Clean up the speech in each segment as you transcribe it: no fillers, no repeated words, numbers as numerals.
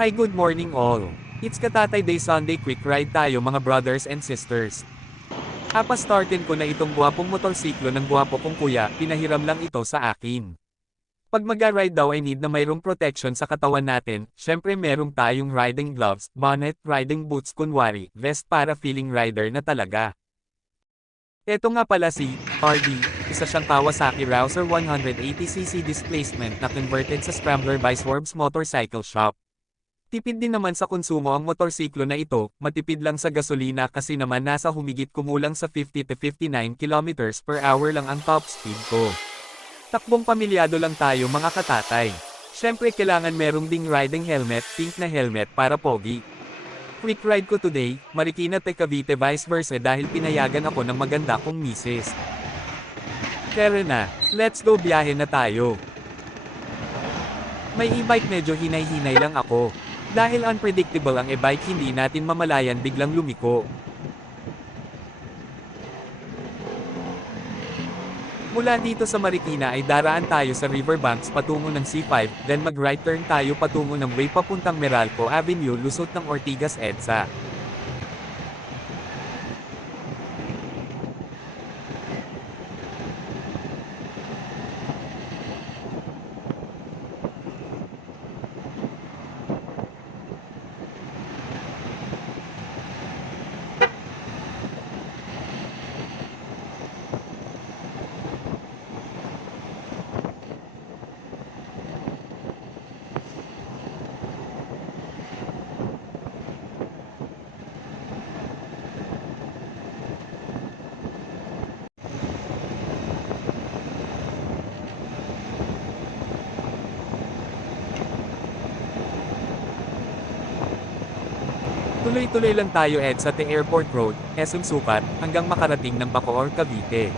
Hi, good morning all. It's Katatay Day Sunday quick ride tayo mga brothers and sisters. Startin ko na itong guwapong motorsiklo ng guwapo kong kuya, pinahiram lang ito sa akin. Pag mag-ride daw ay need na mayroong protection sa katawan natin, syempre merong tayong riding gloves, bonnet, riding boots kunwari, vest para feeling rider na talaga. Ito nga pala si RD, isa siyang Kawasaki Rouser 180cc displacement na converted sa Scrambler by Swerves Motorcycle Shop. Tipid din naman sa konsumo ang motorsiklo na ito, matipid lang sa gasolina kasi naman nasa humigit kumulang sa 50 to 59 kilometers per hour lang ang top speed ko. Takbong pamilyado lang tayo mga katatay. Syempre kailangan merong ding riding helmet, pink na helmet para pogi. Quick ride ko today, Marikina to Cavite vice versa dahil pinayagan ako ng maganda kong misis. Tara na, let's go biyahe na tayo. May e-bike medyo hinay-hinay lang ako. Dahil unpredictable ang e-bike hindi natin mamalayan biglang lumiko. Mula dito sa Marikina ay daraan tayo sa riverbanks patungo ng C5, then mag-right turn tayo patungo ng way papuntang Meralco Avenue lusot ng Ortigas EDSA. Tuloy-tuloy lang tayo sa Airport Road, SM Sukat, hanggang makarating ng Bacoor, Cavite.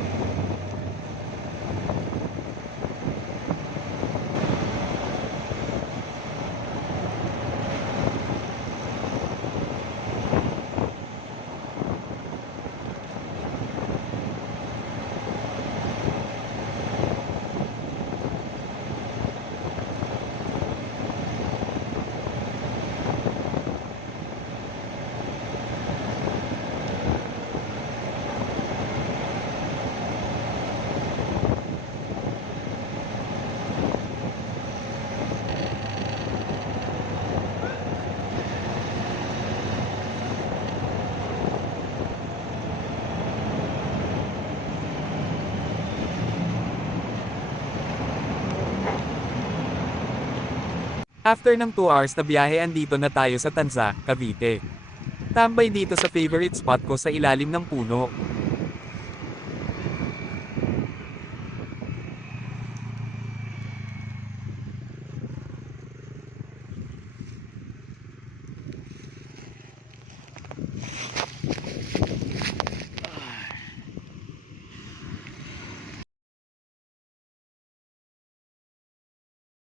After ng 2 hours na biyahe andito na tayo sa Tanza, Cavite. Tambay dito sa favorite spot ko sa ilalim ng puno.